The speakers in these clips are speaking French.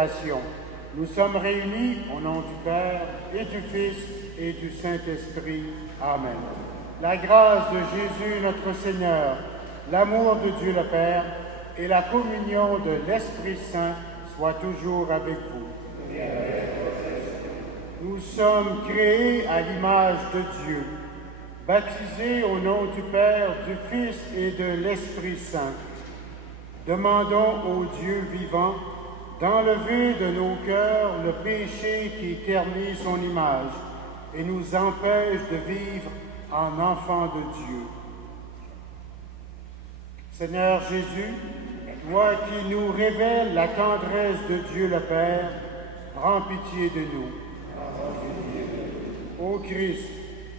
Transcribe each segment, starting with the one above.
célébration. Nous sommes réunis au nom du Père et du Fils et du Saint-Esprit. Amen. La grâce de Jésus notre Seigneur, l'amour de Dieu le Père et la communion de l'Esprit Saint soient toujours avec vous. Nous sommes créés à l'image de Dieu, baptisés au nom du Père, du Fils et de l'Esprit Saint. Demandons au Dieu vivant d'enlever de nos cœurs le péché qui ternit son image et nous empêche de vivre en enfants de Dieu. Seigneur Jésus, toi qui nous révèles la tendresse de Dieu le Père, prends pitié de nous. Ô Christ,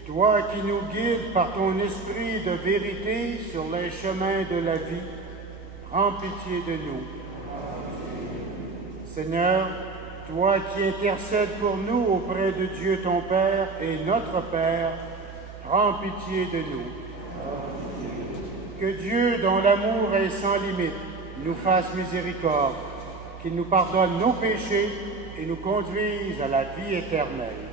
toi qui nous guides par ton esprit de vérité sur les chemins de la vie, prends pitié de nous. Seigneur, toi qui intercèdes pour nous auprès de Dieu ton Père et notre Père, prends pitié de nous. Que Dieu, dont l'amour est sans limite, nous fasse miséricorde, qu'il nous pardonne nos péchés et nous conduise à la vie éternelle.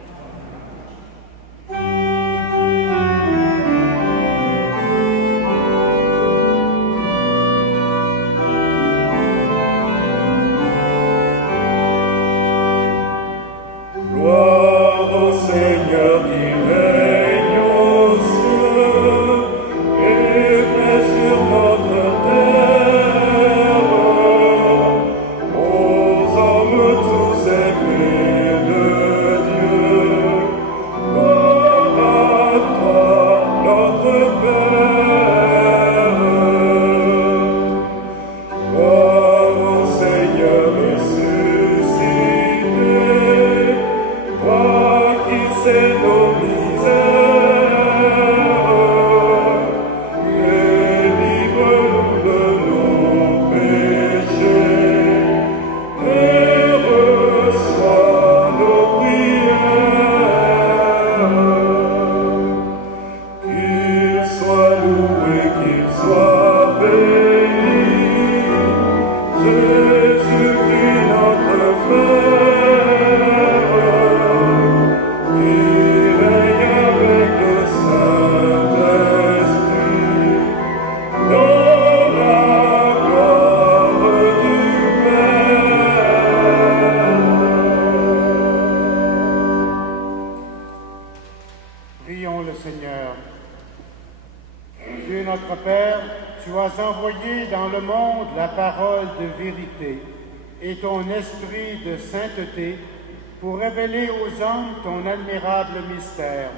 Pour révéler aux hommes ton admirable mystère.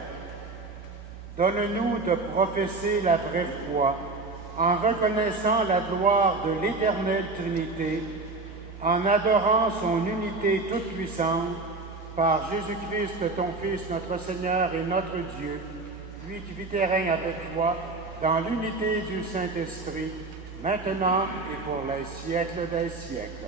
Donne-nous de professer la vraie foi en reconnaissant la gloire de l'éternelle Trinité, en adorant son unité toute puissante, par Jésus-Christ, ton Fils, notre Seigneur et notre Dieu, lui qui vit et règne avec toi dans l'unité du Saint-Esprit, maintenant et pour les siècles des siècles.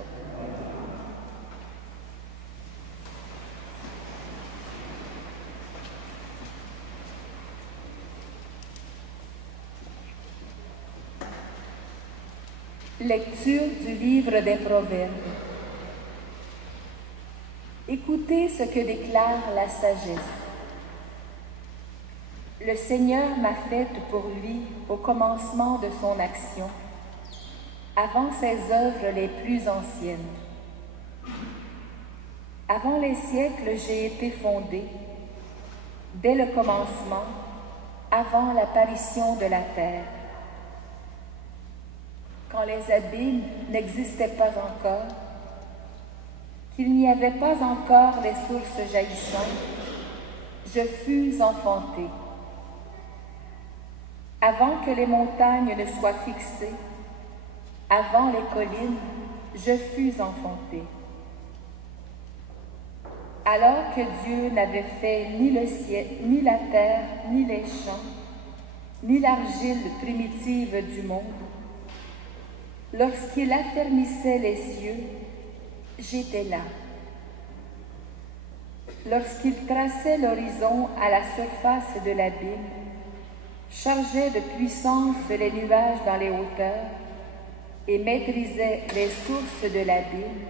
Lecture du livre des Proverbes. Écoutez ce que déclare la sagesse. Le Seigneur m'a faite pour lui au commencement de son action, avant ses œuvres les plus anciennes. Avant les siècles, j'ai été fondée, dès le commencement, avant l'apparition de la terre. Quand les abîmes n'existaient pas encore, qu'il n'y avait pas encore les sources jaillissantes, je fus enfantée. Avant que les montagnes ne soient fixées, avant les collines, je fus enfantée. Alors que Dieu n'avait fait ni le ciel, ni la terre, ni les champs, ni l'argile primitive du monde, lorsqu'il affermissait les cieux, j'étais là. Lorsqu'il traçait l'horizon à la surface de l'abîme, chargeait de puissance les nuages dans les hauteurs et maîtrisait les sources de l'abîme,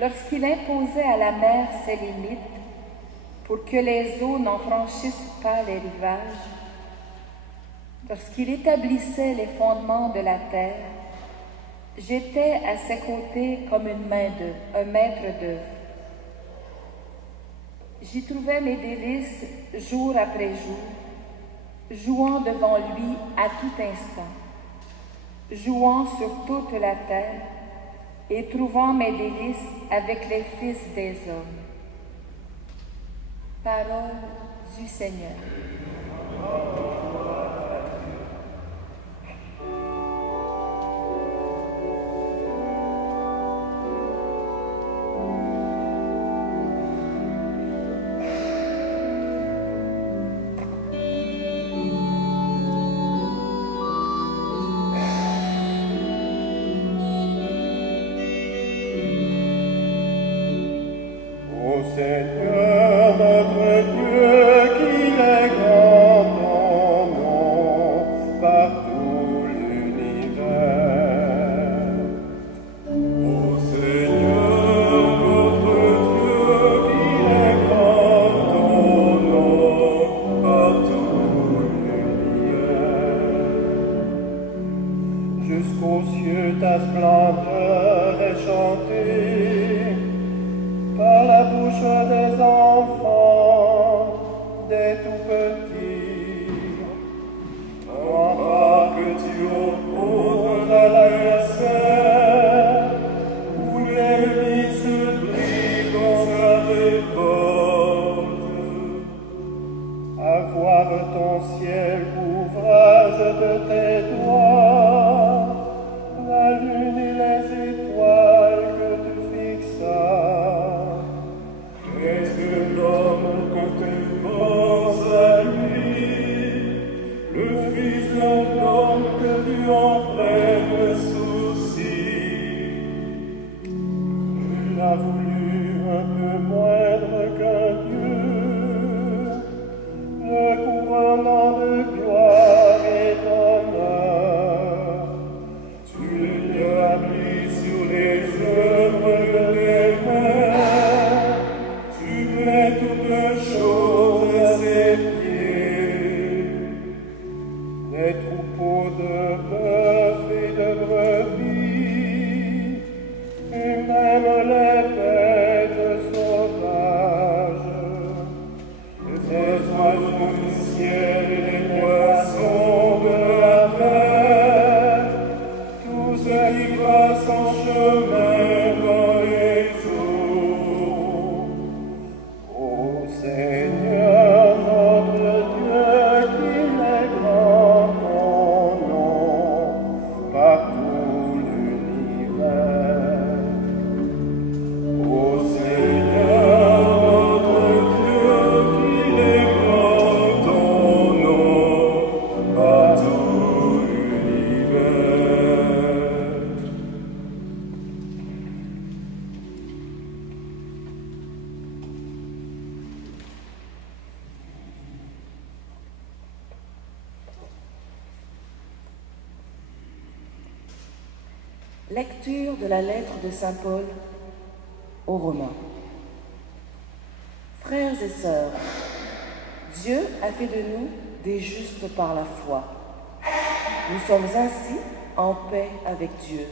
lorsqu'il imposait à la mer ses limites pour que les eaux n'en franchissent pas les rivages, lorsqu'il établissait les fondements de la terre, j'étais à ses côtés comme un maître d'œuvre. J'y trouvais mes délices jour après jour, jouant devant lui à tout instant, jouant sur toute la terre et trouvant mes délices avec les fils des hommes. Parole du Seigneur. Jusqu'aux cieux ta splendeur est chantée par la bouche des enfants, des tout-petits. Non pas que tu opposes à l'adversaire, où l'ennemi se brille dans sa révolte. À voir ton ciel, ouvrage de tes doigts, la lune et les étoiles que tu fixas. Est-ce que l'homme qu'on te force à lui, le fils d'un homme que tu en prennes souci? Il a voulu un peu moindre qu'un Dieu, le couronnant de gloire et d'honneur. Tu l'établis sur les œuvres de tes mains, tu mets toutes choses à ses pieds. Les troupeaux de bœufs et de brebis, et même les bêtes sauvages, les oiseaux du ciel et les poissons de la mer, tout ce qui passe en chemin dans les eaux. Ô Seigneur notre Dieu, qu'il est grand ton nom par tout l'univers. Ô Seigneur notre Dieu, qu'il est grand ton nom par tout l'univers. Lecture de la lettre de saint Paul aux Romains. Frères et sœurs, Dieu a fait de nous des justes par la foi. Nous sommes ainsi en paix avec Dieu,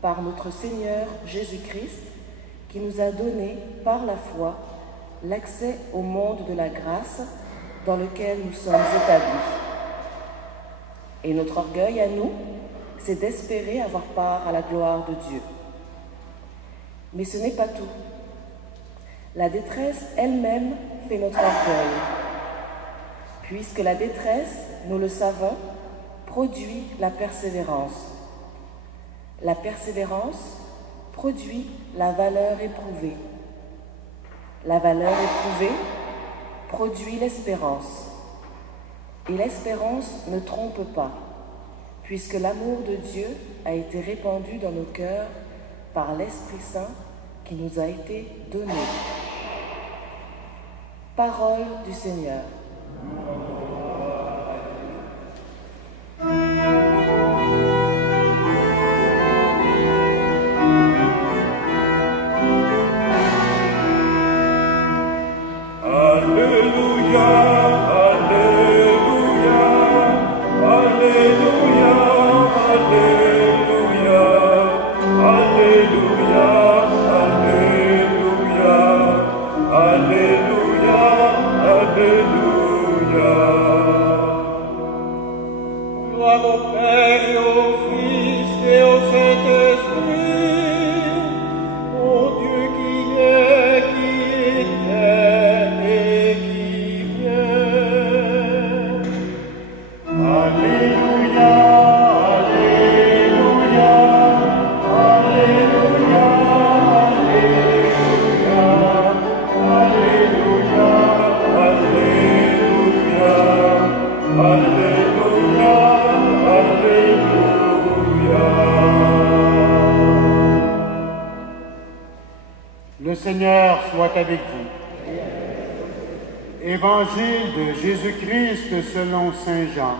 par notre Seigneur Jésus-Christ, qui nous a donné par la foi l'accès au monde de la grâce dans lequel nous sommes établis. Et notre orgueil à nous, c'est d'espérer avoir part à la gloire de Dieu. Mais ce n'est pas tout. La détresse elle-même fait notre orgueil, puisque la détresse, nous le savons, produit la persévérance. La persévérance produit la valeur éprouvée. La valeur éprouvée produit l'espérance. Et l'espérance ne trompe pas, puisque l'amour de Dieu a été répandu dans nos cœurs par l'Esprit Saint qui nous a été donné. Parole du Seigneur. Gloire au Père et au Fils et au Saint-Esprit, au Dieu qui est, qui était et qui vient. Alléluia, Alléluia, Alléluia, Alléluia, Alléluia, Alléluia, Alléluia. Le Seigneur soit avec vous. Évangile de Jésus-Christ selon Saint Jean.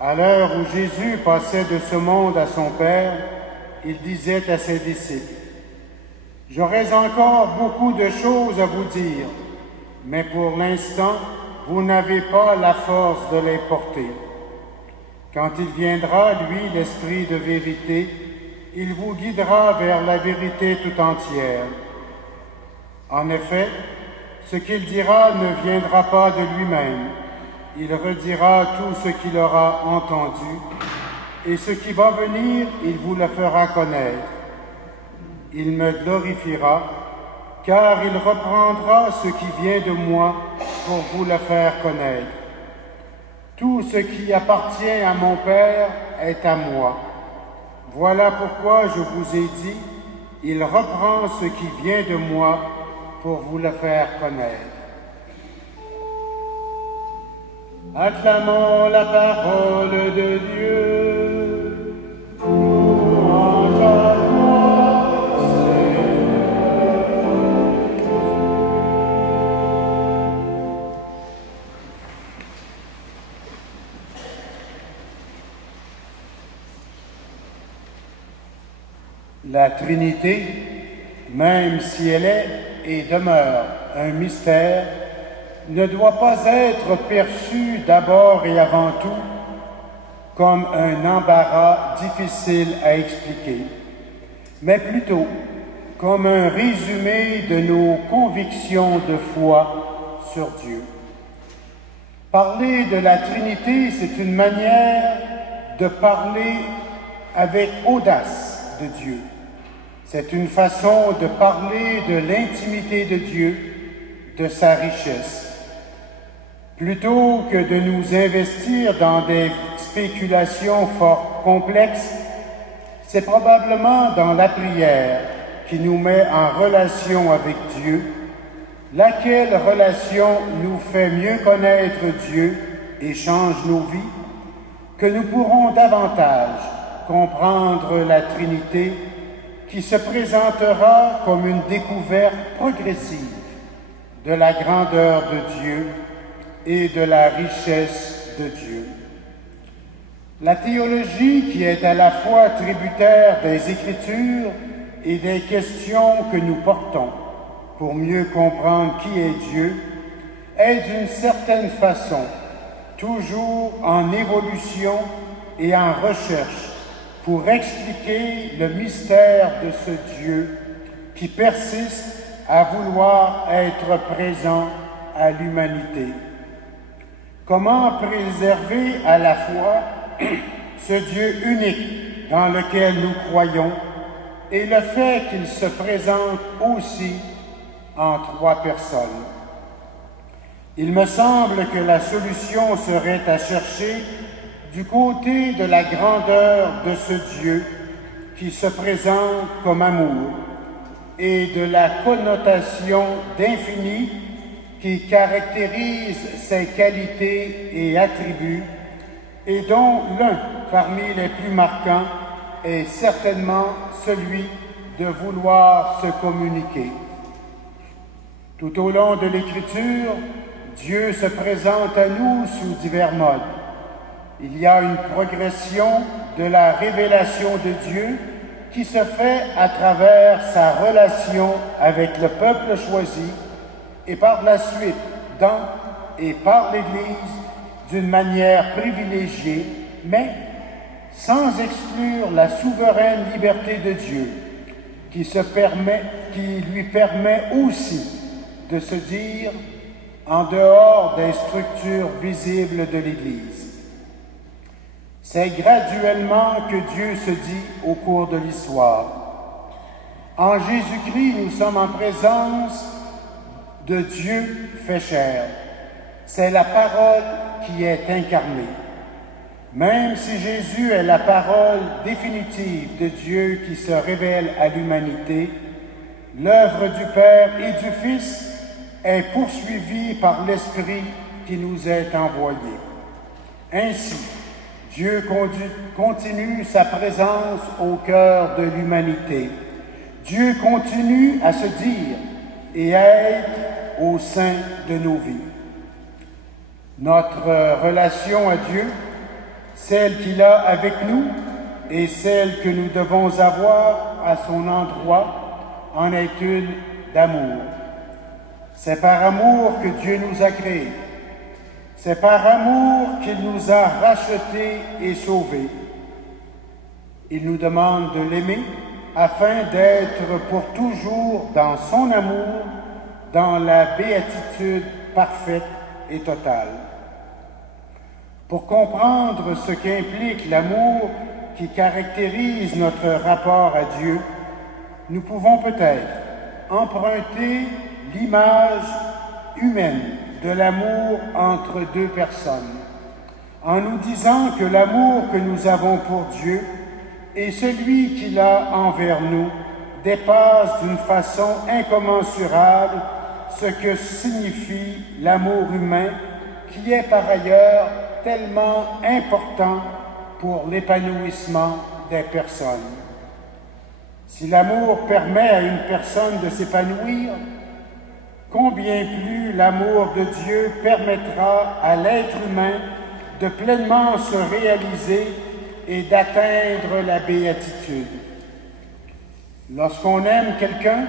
À l'heure où Jésus passait de ce monde à son Père, il disait à ses disciples, « J'aurais encore beaucoup de choses à vous dire, mais pour l'instant, vous n'avez pas la force de les porter. Quand il viendra, lui, l'Esprit de vérité, il vous guidera vers la vérité tout entière. En effet, ce qu'il dira ne viendra pas de lui-même. Il redira tout ce qu'il aura entendu, et ce qui va venir, il vous le fera connaître. Il me glorifiera, car il reprendra ce qui vient de moi pour vous le faire connaître. Tout ce qui appartient à mon Père est à moi. Voilà pourquoi je vous ai dit, il reprend ce qui vient de moi pour vous le faire connaître. Acclamons la parole de Dieu. Louange à toi, Seigneur. La Trinité, même si elle est et demeure un mystère, ne doit pas être perçue d'abord et avant tout comme un embarras difficile à expliquer, mais plutôt comme un résumé de nos convictions de foi sur Dieu. Parler de la Trinité, c'est une manière de parler avec audace de Dieu. C'est une façon de parler de l'intimité de Dieu, de sa richesse. Plutôt que de nous investir dans des spéculations fort complexes, c'est probablement dans la prière qui nous met en relation avec Dieu, laquelle relation nous fait mieux connaître Dieu et change nos vies, que nous pourrons davantage comprendre la Trinité qui se présentera comme une découverte progressive de la grandeur de Dieu et de la richesse de Dieu. La théologie, qui est à la fois tributaire des Écritures et des questions que nous portons pour mieux comprendre qui est Dieu, est d'une certaine façon toujours en évolution et en recherche pour expliquer le mystère de ce Dieu qui persiste à vouloir être présent à l'humanité. Comment préserver à la fois ce Dieu unique dans lequel nous croyons et le fait qu'il se présente aussi en trois personnes? Il me semble que la solution serait à chercher du côté de la grandeur de ce Dieu qui se présente comme amour et de la connotation d'infini qui caractérise ses qualités et attributs et dont l'un parmi les plus marquants est certainement celui de vouloir se communiquer. Tout au long de l'Écriture, Dieu se présente à nous sous divers modes. Il y a une progression de la révélation de Dieu qui se fait à travers sa relation avec le peuple choisi et par la suite dans et par l'Église d'une manière privilégiée, mais sans exclure la souveraine liberté de Dieu qui lui permet aussi de se dire « en dehors des structures visibles de l'Église. C'est graduellement que Dieu se dit au cours de l'histoire. En Jésus-Christ, nous sommes en présence de Dieu fait chair. C'est la parole qui est incarnée. Même si Jésus est la parole définitive de Dieu qui se révèle à l'humanité, l'œuvre du Père et du Fils est poursuivie par l'Esprit qui nous est envoyé. Ainsi, Dieu continue sa présence au cœur de l'humanité. Dieu continue à se dire et à être au sein de nos vies. Notre relation à Dieu, celle qu'il a avec nous et celle que nous devons avoir à son endroit, en est une d'amour. C'est par amour que Dieu nous a créés. C'est par amour qu'il nous a rachetés et sauvés. Il nous demande de l'aimer afin d'être pour toujours dans son amour, dans la béatitude parfaite et totale. Pour comprendre ce qu'implique l'amour qui caractérise notre rapport à Dieu, nous pouvons peut-être emprunter l'image humaine de l'amour entre deux personnes, en nous disant que l'amour que nous avons pour Dieu et celui qu'il a envers nous dépassent d'une façon incommensurable ce que signifie l'amour humain, qui est par ailleurs tellement important pour l'épanouissement des personnes. Si l'amour permet à une personne de s'épanouir, combien plus l'amour de Dieu permettra à l'être humain de pleinement se réaliser et d'atteindre la béatitude. Lorsqu'on aime quelqu'un,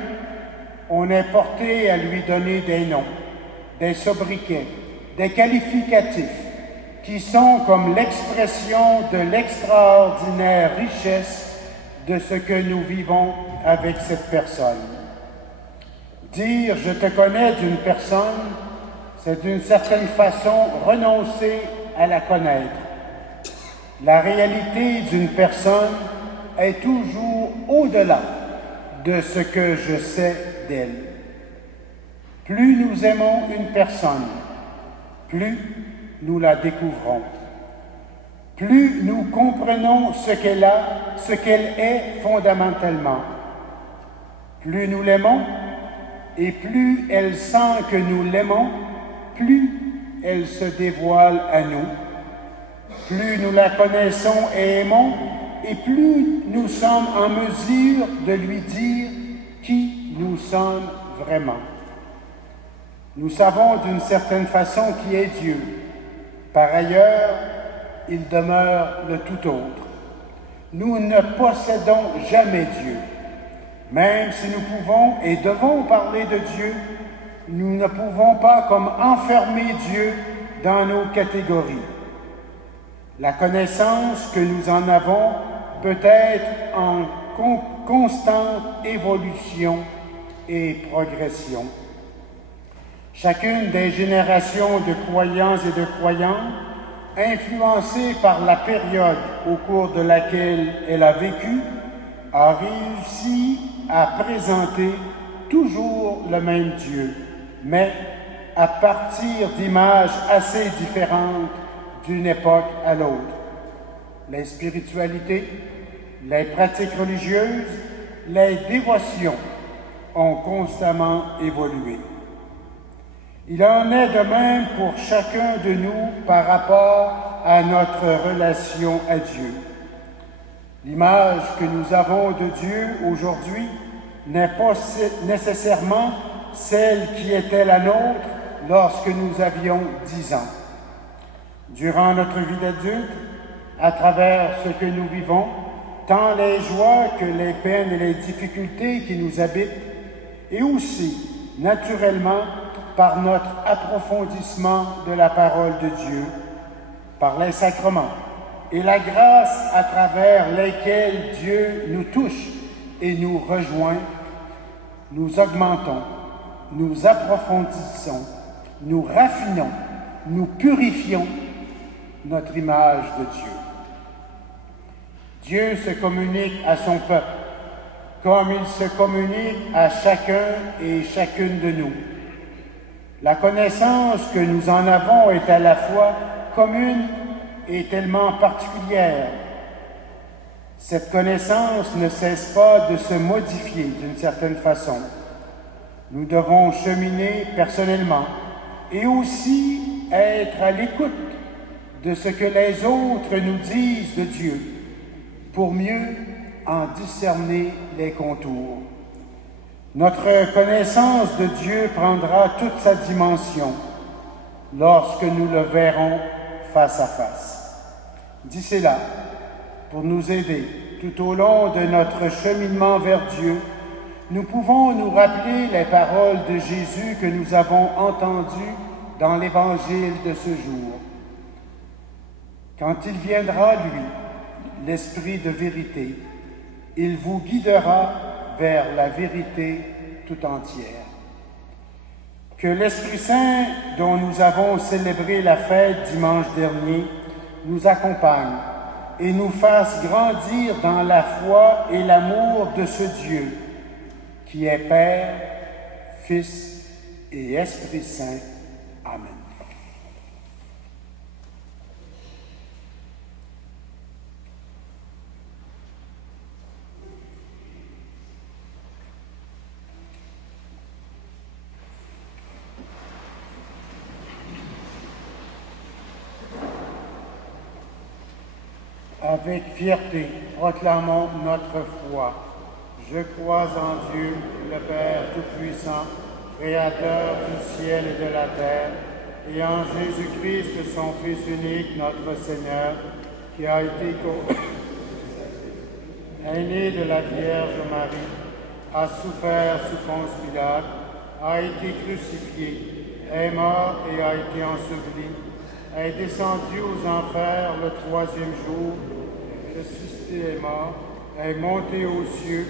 on est porté à lui donner des noms, des sobriquets, des qualificatifs qui sont comme l'expression de l'extraordinaire richesse de ce que nous vivons avec cette personne. Dire « je te connais » d'une personne, c'est d'une certaine façon renoncer à la connaître. La réalité d'une personne est toujours au-delà de ce que je sais d'elle. Plus nous aimons une personne, plus nous la découvrons. Plus nous comprenons ce qu'elle est fondamentalement. Plus nous l'aimons, et plus elle sent que nous l'aimons, plus elle se dévoile à nous. Plus nous la connaissons et aimons, et plus nous sommes en mesure de lui dire qui nous sommes vraiment. Nous savons d'une certaine façon qui est Dieu. Par ailleurs, il demeure le tout autre. Nous ne possédons jamais Dieu. Même si nous pouvons et devons parler de Dieu, nous ne pouvons pas comme enfermer Dieu dans nos catégories. La connaissance que nous en avons peut être en constante évolution et progression. Chacune des générations de croyants et de croyantes, influencée par la période au cours de laquelle elle a vécu, a réussi à présenter toujours le même Dieu, mais à partir d'images assez différentes d'une époque à l'autre. Les spiritualités, les pratiques religieuses, les dévotions ont constamment évolué. Il en est de même pour chacun de nous par rapport à notre relation à Dieu. L'image que nous avons de Dieu aujourd'hui n'est pas nécessairement celle qui était la nôtre lorsque nous avions 10 ans. Durant notre vie d'adulte, à travers ce que nous vivons, tant les joies que les peines et les difficultés qui nous habitent, et aussi, naturellement, par notre approfondissement de la parole de Dieu, par les sacrements et la grâce à travers lesquels Dieu nous touche et nous rejoint, nous augmentons, nous approfondissons nous raffinons, nous purifions notre image de Dieu. Dieu se communique à son peuple comme il se communique à chacun et chacune de nous. La connaissance que nous en avons est à la fois commune et tellement particulière. Cette connaissance ne cesse pas de se modifier d'une certaine façon. Nous devons cheminer personnellement et aussi être à l'écoute de ce que les autres nous disent de Dieu pour mieux en discerner les contours. Notre connaissance de Dieu prendra toute sa dimension lorsque nous le verrons face à face. D'ici là, pour nous aider tout au long de notre cheminement vers Dieu, nous pouvons nous rappeler les paroles de Jésus que nous avons entendues dans l'Évangile de ce jour. Quand il viendra, lui, l'Esprit de vérité, il vous guidera vers la vérité tout entière. Que l'Esprit Saint, dont nous avons célébré la fête dimanche dernier, nous accompagne et nous fasse grandir dans la foi et l'amour de ce Dieu qui est Père, Fils et Esprit Saint. Amen. Avec fierté, proclamons notre foi. Je crois en Dieu, le Père Tout-Puissant, Créateur du ciel et de la terre, et en Jésus-Christ, son Fils unique, notre Seigneur, qui a été né de la Vierge Marie, a souffert sous Ponce Pilate, a été crucifié, est mort et a été enseveli, est descendu aux enfers le troisième jour, ressuscité et mort, est monté aux cieux,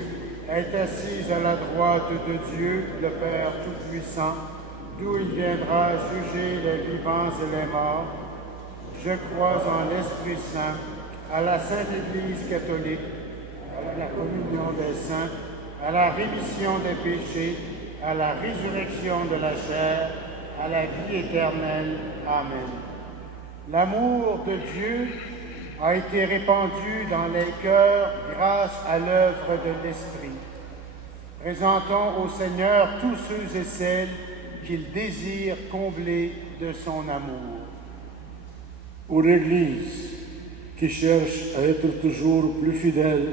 est assis à la droite de Dieu, le Père Tout-Puissant, d'où il viendra juger les vivants et les morts. Je crois en l'Esprit Saint, à la Sainte Église catholique, à la communion des saints, à la rémission des péchés, à la résurrection de la chair, à la vie éternelle. Amen. L'amour de Dieu a été répandu dans les cœurs grâce à l'œuvre de l'Esprit. Présentons au Seigneur tous ceux et celles qu'il désire combler de son amour. Pour l'Église qui cherche à être toujours plus fidèle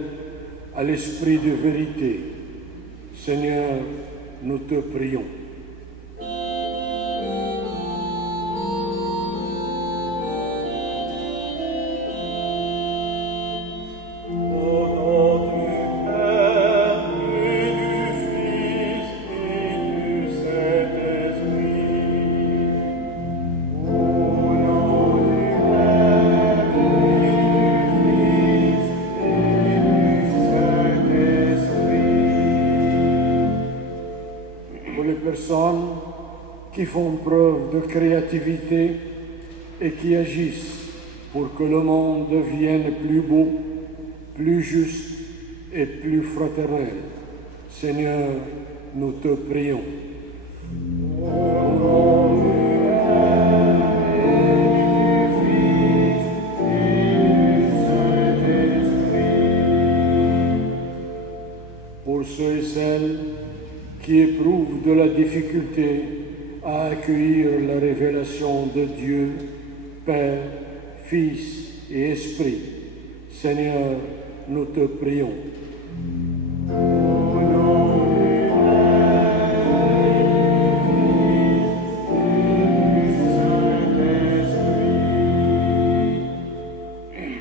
à l'Esprit de vérité, Seigneur, nous te prions. Qui font preuve de créativité et qui agissent pour que le monde devienne plus beau, plus juste et plus fraternel. Seigneur, nous te prions. Pour ceux et celles qui éprouvent de la difficulté à accueillir la révélation de Dieu, Père, Fils et Esprit. Seigneur, nous te prions.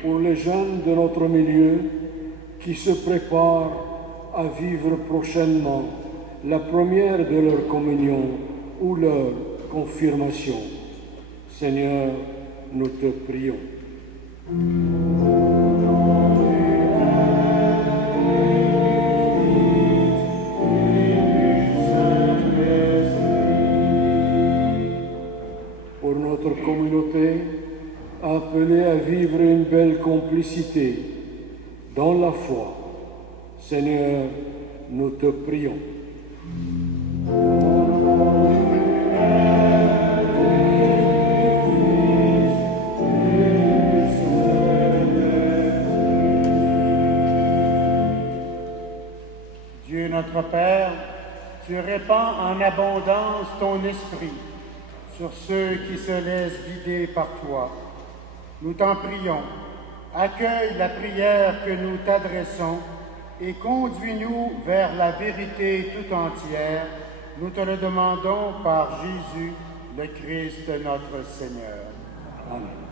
Pour les jeunes de notre milieu qui se préparent à vivre prochainement la première de leur communion ou leur confirmation. Seigneur, nous te prions. communauté, appelés à vivre une belle complicité dans la foi. Seigneur, nous te prions. Dieu notre Père, tu répands en abondance ton esprit sur ceux qui se laissent guider par toi. Nous t'en prions, accueille la prière que nous t'adressons et conduis-nous vers la vérité tout entière. Nous te le demandons par Jésus, le Christ notre Seigneur. Amen.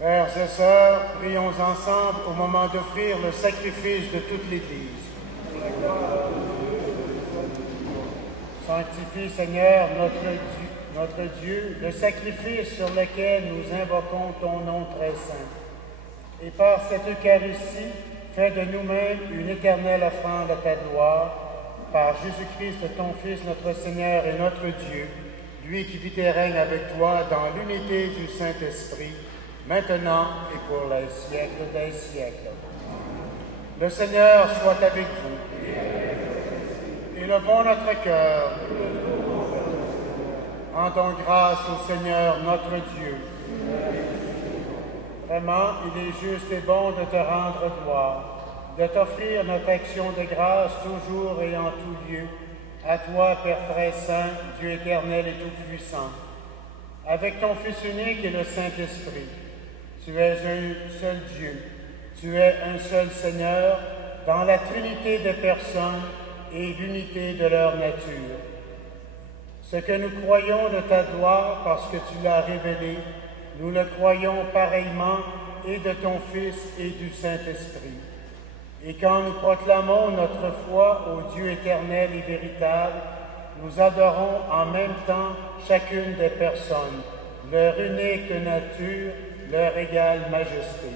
Frères et sœurs, prions ensemble au moment d'offrir le sacrifice de toute l'Église. Sanctifie, Seigneur, notre Dieu, le sacrifice sur lequel nous invoquons ton nom très saint. Et par cette Eucharistie, fais de nous-mêmes une éternelle offrande à ta gloire, par Jésus-Christ, ton Fils, notre Seigneur et notre Dieu, lui qui vit et règne avec toi dans l'unité du Saint-Esprit, maintenant et pour les siècles des siècles. Le Seigneur soit avec vous. Élevons notre cœur. Rendons grâce au Seigneur notre Dieu. Vraiment, il est juste et bon de te rendre gloire, de t'offrir notre action de grâce toujours et en tout lieu, à toi, Père très saint, Dieu éternel et tout-puissant, avec ton Fils unique et le Saint-Esprit. Tu es un seul Dieu, tu es un seul Seigneur, dans la trinité des personnes et l'unité de leur nature. Ce que nous croyons de ta gloire parce que tu l'as révélé, nous le croyons pareillement et de ton Fils et du Saint-Esprit. Et quand nous proclamons notre foi au Dieu éternel et véritable, nous adorons en même temps chacune des personnes, leur unique nature, leur égale majesté.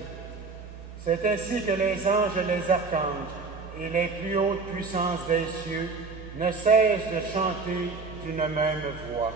C'est ainsi que les anges et les archanges et les plus hautes puissances des cieux ne cessent de chanter d'une même voix.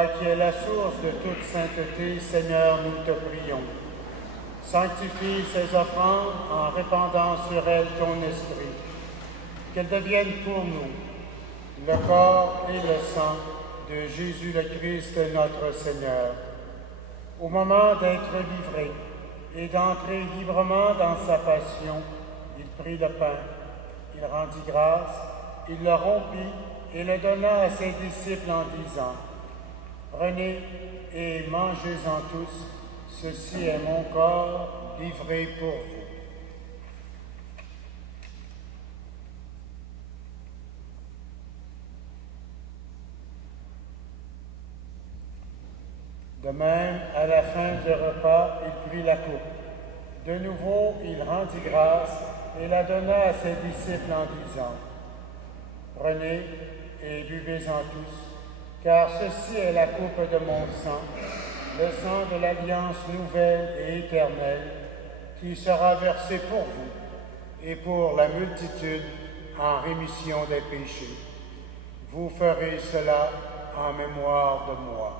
Toi qui es la source de toute sainteté, Seigneur, nous te prions. Sanctifie ces offrandes en répandant sur elles ton esprit, qu'elles deviennent pour nous le corps et le sang de Jésus le Christ, notre Seigneur. Au moment d'être livré et d'entrer librement dans sa passion, il prit le pain, il rendit grâce, il le rompit et le donna à ses disciples en disant: « Prenez et mangez-en tous, ceci est mon corps livré pour vous. » De même, à la fin du repas, il prit la coupe. De nouveau, il rendit grâce et la donna à ses disciples en disant: « Prenez et buvez-en tous, car ceci est la coupe de mon sang, le sang de l'alliance nouvelle et éternelle, qui sera versé pour vous et pour la multitude en rémission des péchés. Vous ferez cela en mémoire de moi. »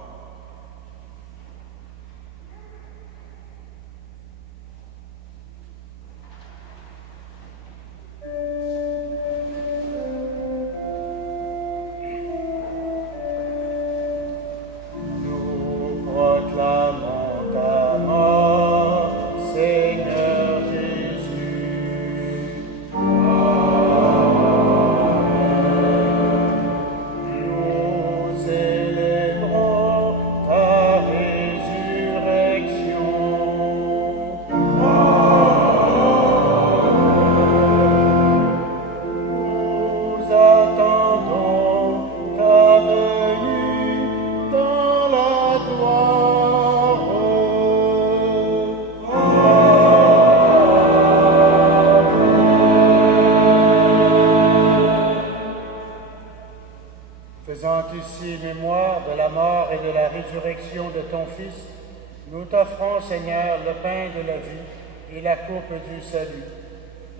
Nous t'offrons, Seigneur, le pain de la vie et la coupe du salut,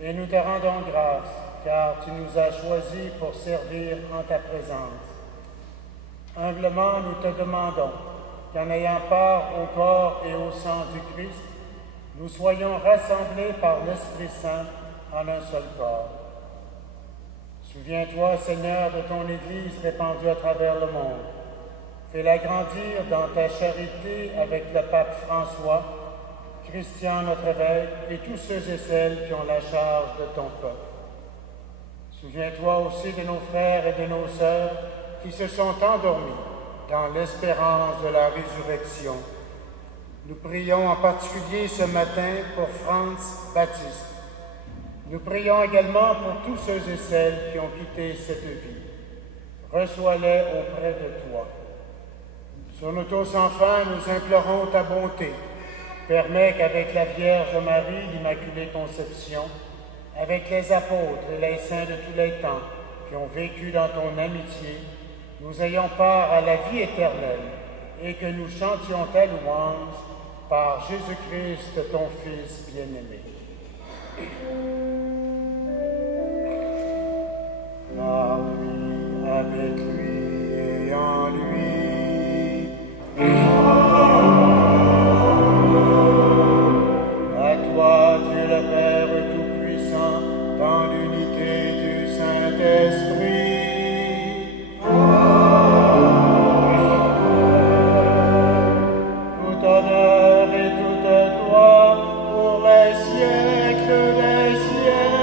et nous te rendons grâce, car tu nous as choisis pour servir en ta présence. Humblement, nous te demandons qu'en ayant part au corps et au sang du Christ, nous soyons rassemblés par l'Esprit Saint en un seul corps. Souviens-toi, Seigneur, de ton Église répandue à travers le monde. Fais-la grandir dans ta charité avec le pape François, Christian notre évêque et tous ceux et celles qui ont la charge de ton peuple. Souviens-toi aussi de nos frères et de nos sœurs qui se sont endormis dans l'espérance de la résurrection. Nous prions en particulier ce matin pour Franz Baptiste. Nous prions également pour tous ceux et celles qui ont quitté cette vie. Reçois-les auprès de toi. Sur nous tous, enfin, nous implorons ta bonté. Permets qu'avec la Vierge Marie, l'Immaculée Conception, avec les apôtres et les saints de tous les temps qui ont vécu dans ton amitié, nous ayons part à la vie éternelle et que nous chantions ta louange par Jésus-Christ, ton Fils bien-aimé. Par lui, avec lui et en lui, à toi, Dieu le Père Tout-Puissant, dans l'unité du Saint-Esprit. Tout honneur et toute gloire pour les siècles des siècles.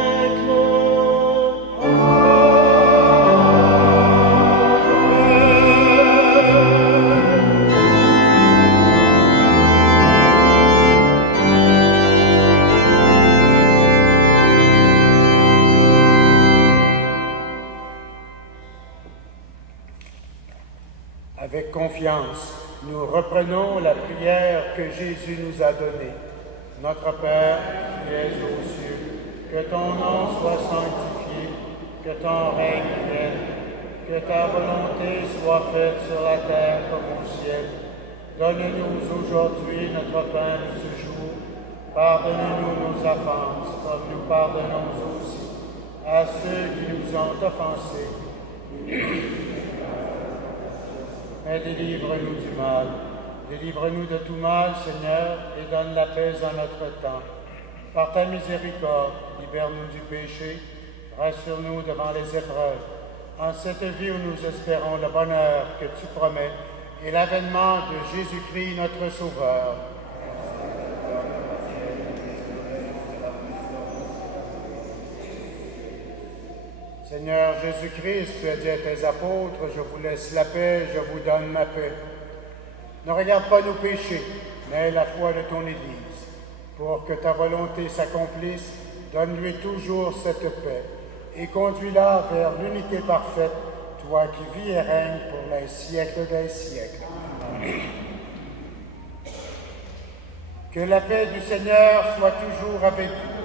Avec confiance, nous reprenons la prière que Jésus nous a donnée. Notre Père, qui es aux cieux, que ton nom soit sanctifié, que ton règne vienne, que ta volonté soit faite sur la terre comme au ciel. Donne-nous aujourd'hui notre pain de ce jour. Pardonne-nous nos offenses, comme nous pardonnons aussi à ceux qui nous ont offensés. mais délivre-nous du mal. Délivre-nous de tout mal, Seigneur, et donne la paix en notre temps. Par ta miséricorde, libère-nous du péché, rassure-nous devant les épreuves. En cette vie où nous espérons le bonheur que tu promets et l'avènement de Jésus-Christ, notre Sauveur. Seigneur Jésus-Christ, tu as dit à tes apôtres, je vous laisse la paix, je vous donne ma paix. Ne regarde pas nos péchés, mais la foi de ton Église. Pour que ta volonté s'accomplisse, donne-lui toujours cette paix et conduis-la vers l'unité parfaite, toi qui vis et règnes pour les siècles des siècles. Que la paix du Seigneur soit toujours avec vous.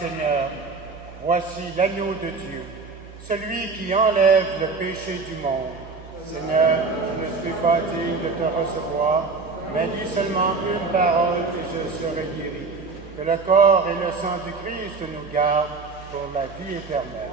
Seigneur, voici l'agneau de Dieu, celui qui enlève le péché du monde. Seigneur, je ne suis pas digne de te recevoir, mais dis seulement une parole et je serai guéri. Que le corps et le sang du Christ nous gardent pour la vie éternelle.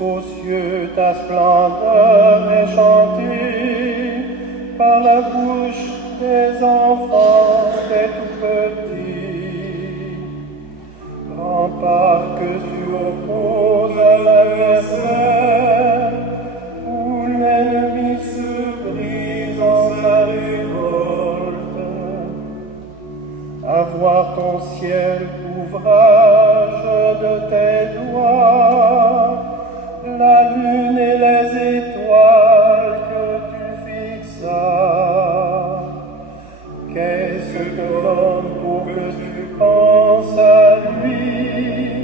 Jusqu'aux cieux, ta splendeur est chantée par la bouche des enfants, des tout-petits. Rempart que tu opposes à l'adversaire, où l'ennemi se brise en sa révolte. À voir ton ciel, ouvrage de tes doigts, la lune et les étoiles que tu fixas. Qu'est-ce que l'homme pour que tu penses à lui,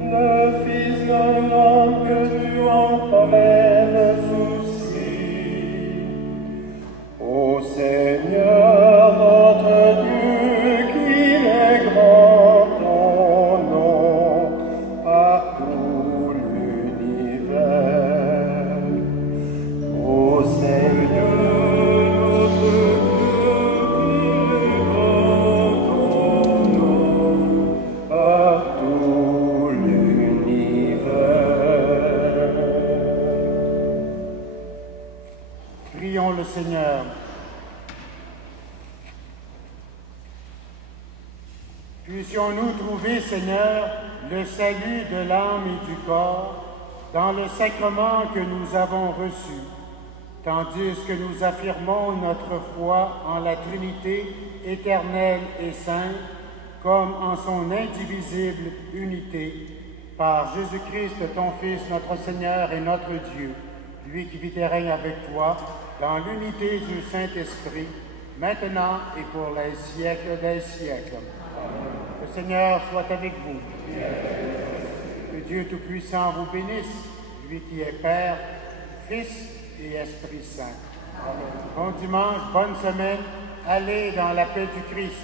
le fils d'un homme que tu en prennes souci. Ô Seigneur notre Dieu, qu'il est grand ton nom par tout l'univers. Ô Seigneur notre Dieu, qu'il est grand ton nom par tout l'univers. Prions le Seigneur. Puissions-nous trouver, Seigneur, le salut de l'âme et du corps dans le sacrement que nous avons reçu, tandis que nous affirmons notre foi en la Trinité éternelle et sainte, comme en son indivisible unité, par Jésus-Christ, ton Fils, notre Seigneur et notre Dieu, lui qui vit et règne avec toi, dans l'unité du Saint-Esprit, maintenant et pour les siècles des siècles. Le Seigneur soit avec vous. Que Dieu Tout-Puissant vous bénisse, lui qui est Père, Fils et Esprit Saint. Bon dimanche, bonne semaine, allez dans la paix du Christ.